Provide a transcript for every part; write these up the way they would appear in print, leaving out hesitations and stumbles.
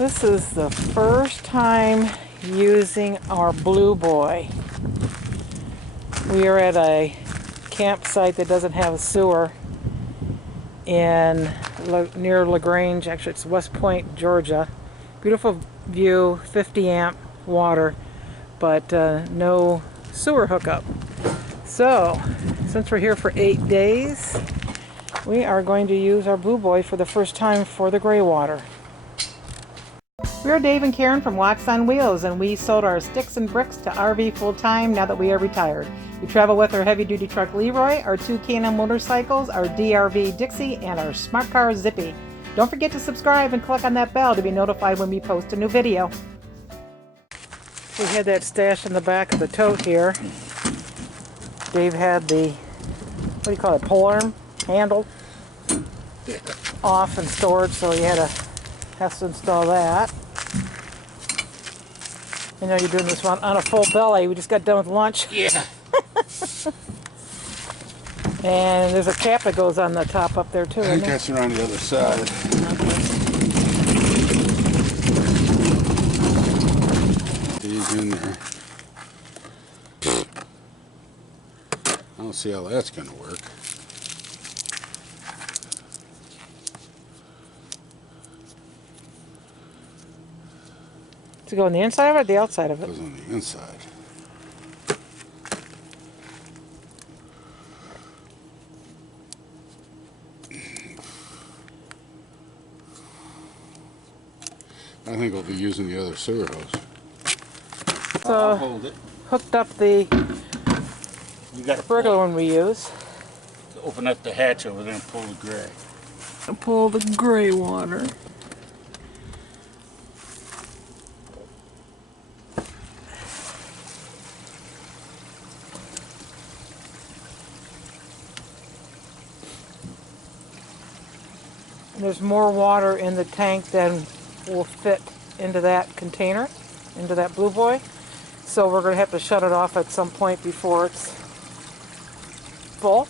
This is the first time using our Blue Boy. We are at a campsite that doesn't have a sewer near LaGrange. Actually, it's West Point, Georgia. Beautiful view, 50 amp water, but no sewer hookup. So, since we're here for 8 days, we are going to use our Blue Boy for the first time for the gray water. We are Dave and Karen from Wax on Wheels, and we sold our sticks and bricks to RV full-time now that we are retired. We travel with our heavy-duty truck Leroy, our 2 Can-Am motorcycles, our DRV Dixie, and our smart car Zippy. Don't forget to subscribe and click on that bell to be notified when we post a new video. We had that stashed in the back of the tote here. Dave had the, what do you call it, pole arm handle off and stored, so he has to install that. I know you're doing this one on a full belly. We just got done with lunch. Yeah. And there's a cap that goes on the top up there too. I think that's around the other side. These in there. I don't see how that's going to work. To go on the inside of it or the outside of it? It goes on the inside. I think we'll be using the other sewer hose. So, I'll hold it. Hooked up the You got to regular one we use. open up the hatch over there and pull the gray. Pull the gray water. There's more water in the tank than will fit into that container, into that Blue Boy. So we're going to have to shut it off at some point before it's full.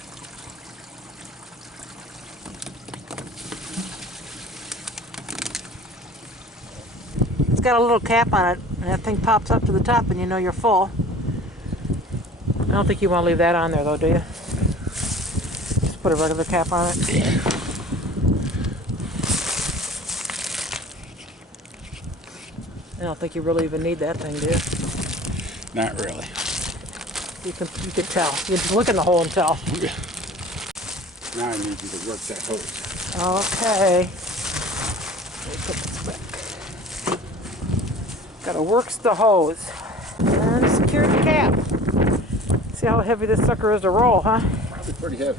It's got a little cap on it, and that thing pops up to the top and you know you're full. I don't think you want to leave that on there though, do you? Just put a regular cap on it. Yeah. I don't think you really even need that thing, do you? Not really. You can tell. You can look in the hole and tell. Yeah. Now I need you to work that hose. Okay. Let me put this back. Gotta work the hose. And secure the cap. See how heavy this sucker is to roll, huh? Probably pretty heavy.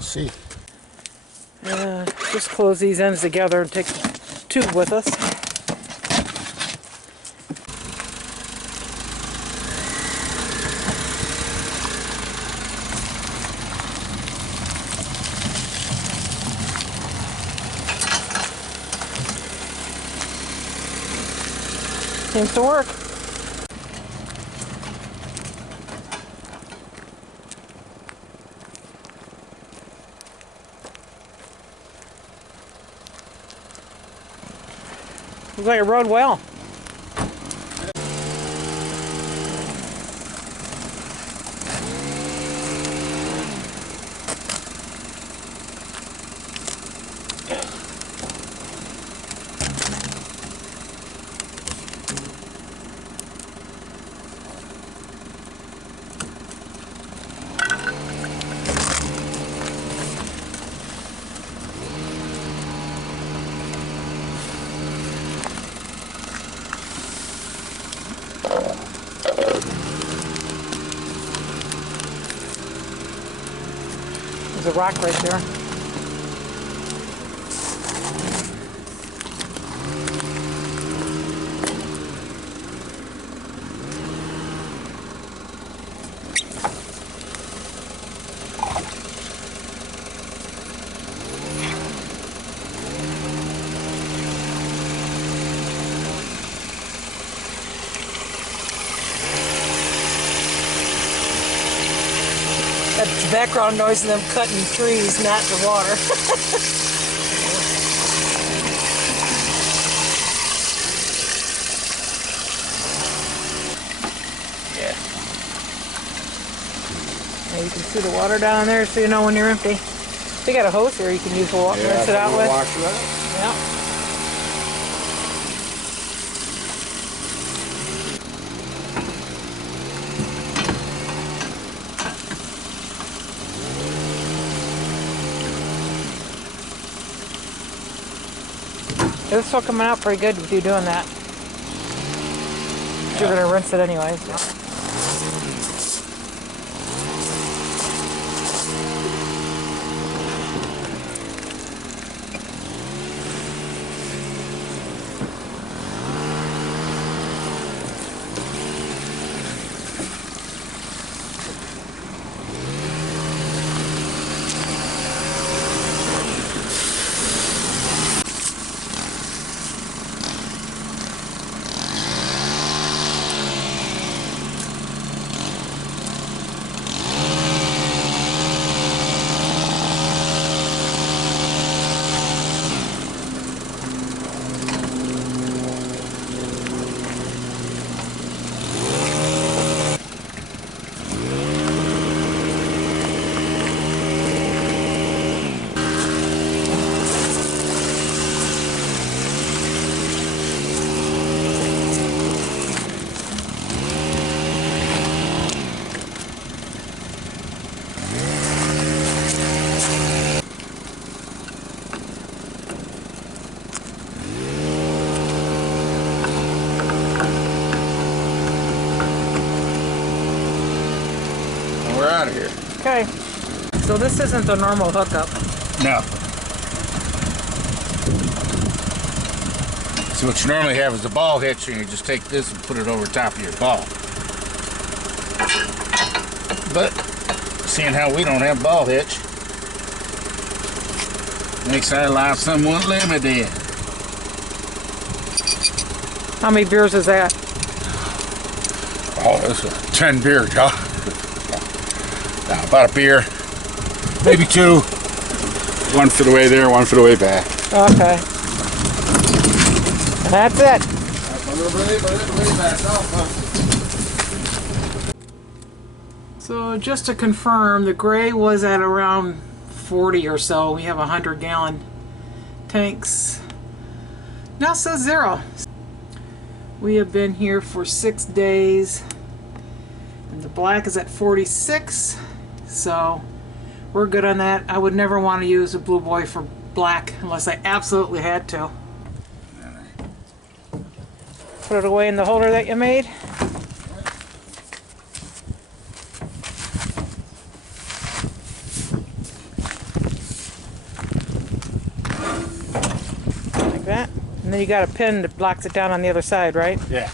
See. Just close these ends together and take the tube with us. Seems to work. Looks like it rode well. There's a rock right there. That's background noise of them cutting trees, not the water. Yeah. Now you can see the water down there, so you know when you're empty. They got a hose here you can use to rinse it out with. Wash it out. Yeah. It's still coming out pretty good with you doing that. You're gonna rinse it anyways. So. We're out of here. Okay. So this isn't the normal hookup. No. So what you normally have is a ball hitch, and you just take this and put it over top of your ball. But seeing how we don't have ball hitch, makes our life somewhat limited. How many beers is that? Oh, that's a 10 beer job. About a beer, maybe two. One for the way there, one for the way back. Okay. And that's it. So just to confirm, the gray was at around 40 or so. We have 100-gallon tanks. Now it says 0. We have been here for 6 days. And the black is at 46. So we're good on that. I would never want to use a Blue Boy for black unless I absolutely had to. Put it away in the holder that you made. Like that. And then you got a pin that blocks it down on the other side, right? Yeah.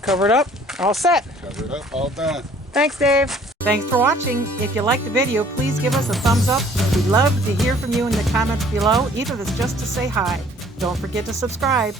Cover it up. All set. Cover it up, all done. Thanks, Dave. Thanks for watching. If you liked the video, please give us a thumbs up. We'd love to hear from you in the comments below, even if it's just to say hi. Don't forget to subscribe.